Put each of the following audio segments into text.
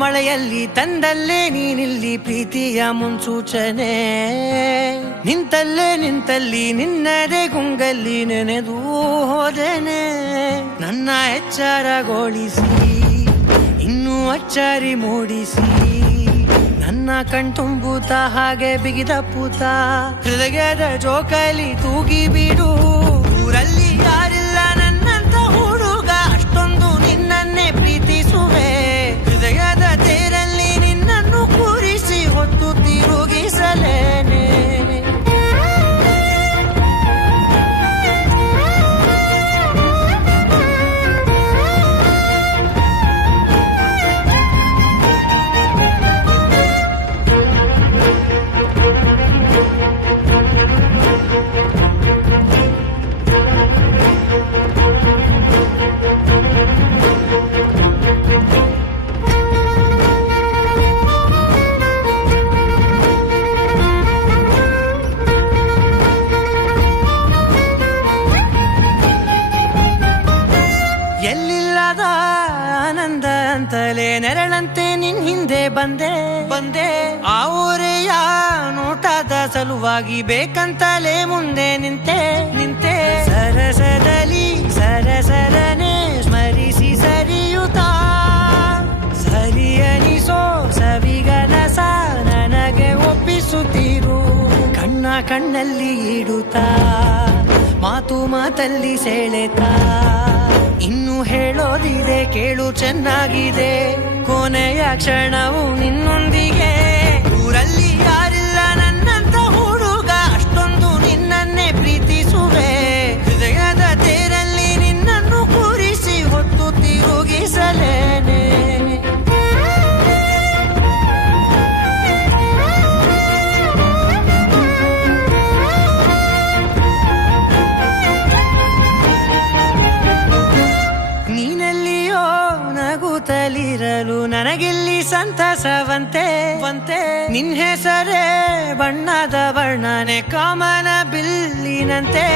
ಮಳೆಯಲ್ಲಿ ತಂದಲ್ಲೇ ನೀನಿಲ್ಲಿ ಪ್ರೀತಿಯ ಮುನ್ಸೂಚನೆ, ನಿಂತಲ್ಲಿ ನಿನ್ನದೇ ಗುಂಗಲ್ಲಿ ನೆನೆದು ಹೋದೆನೆ. ನನ್ನ ಎಚ್ಚರಗೊಳಿಸಿ ಇನ್ನೂ ಅಚ್ಚರಿ ಮೂಡಿಸಿ, ನನ್ನ ಕಣ್ತುಂಬುತ್ತ ಹಾಗೆ ಬಿಗಿದ ಪೂತ ಹೃದಯದ ಜೋಕಾಲಿ ತೂಗಿ ಬಿಡು. ಊರಲ್ಲಿ ಯಾರಿಲ್ಲ ನನ್ನಂತ ಹುಡುಗ, ಅಷ್ಟೊಂದು ನಿನ್ನನ್ನೇ ಪ್ರೀತಿಸುವೆ. ಹೃದಯದ ತೇರಲ್ಲಿ ನಿನ್ನನ್ನು ಕೂರಿಸಿ ಹೊತ್ತು ತಿರುಗಿಸಲೇನೆ. ಎಲ್ಲಿಲ್ಲದ ಆನಂದ ಅಂತಲೇ ನೆರಳಂತೆ ನಿನ್ ಹಿಂದೆ ಬಂದೆ. ಆ ಊರೆಯ ನೋಟದ ಸಲುವಾಗಿ ಬೇಕಂತಲೇ ಮುಂದೆ ನಿಂತೆ. ಸರಸದಲ್ಲಿ ಸರಸರನೆ ಸ್ಮರಿಸಿ ಸರಿಯುತ್ತಾ, ಸರಿಯನಿಸೋ ಸವಿಗನಸ ನನಗೆ ಒಪ್ಪಿಸುತ್ತೀರು. ಕಣ್ಣಲ್ಲಿ ಇಡುತ್ತಾ, ಮಾತಲ್ಲಿ ಸೆಳೆತಾ, ಇನ್ನು ಹೇಳೋದಿದೆ ಕೇಳು ಚೆನ್ನಾಗಿದೆ. ಕೊನೆಯ ಕ್ಷಣವು ನಿನ್ನೊಂದಿಗೆ. ಊರಲ್ಲಿ ಯಾರಿಲ್ಲ ನನ್ನಂತ ಹುಡುಗ, ಅಷ್ಟೊಂದು ನಿನ್ನನ್ನೇ ಪ್ರೀತಿಸುವೆ. ಹೃದಯದ ತೇರಲ್ಲಿ ನಿನ್ನನ್ನು ಕೂರಿಸಿ ಹೊತ್ತು ತಿರುಗಿಸಲೇನೆ. ನೀನೆಲ್ಲಿಯೋ ನಗುತ್ತಲಿರಲು ನನಗಿಲ್ಲಿ ಸಂತಸವಂತೆ. ನಿನ್ ಹೆಸರೇ ಬಣ್ಣದ ವರ್ಣನೆ ಕಾಮನ ಬಿಲ್ಲಿನಂತೆ.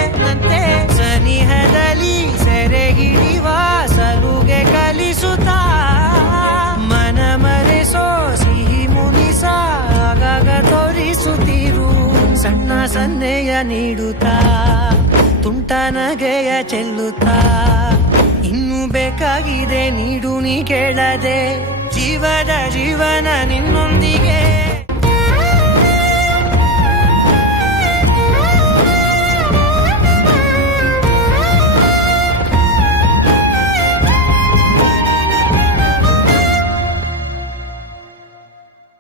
ಸನಿಹದಲ್ಲಿ ಸೆರೆ ಹಿಡಿಯುವ ಸಲುಗೆ ಕಲಿಸುತ್ತಾ, ಮನ ಮರೆಸೋ ಸಿಹಿ ಮುನಿಸ ಆಗಾಗ ತೋರಿಸುತ್ತೀರು. ಸಣ್ಣ ಸನ್ನೆಯ ನೀಡುತ್ತಾ, ತುಂಟ ನಗೆಯ ಚೆಲ್ಲುತ್ತಾ, ಇನ್ನು ಬೇಕಾಗಿದೆ ನೀಡು ನೀ ಕೇಳದೆ. ಜೀವನ ನಿನ್ನೊಂದಿಗೆ.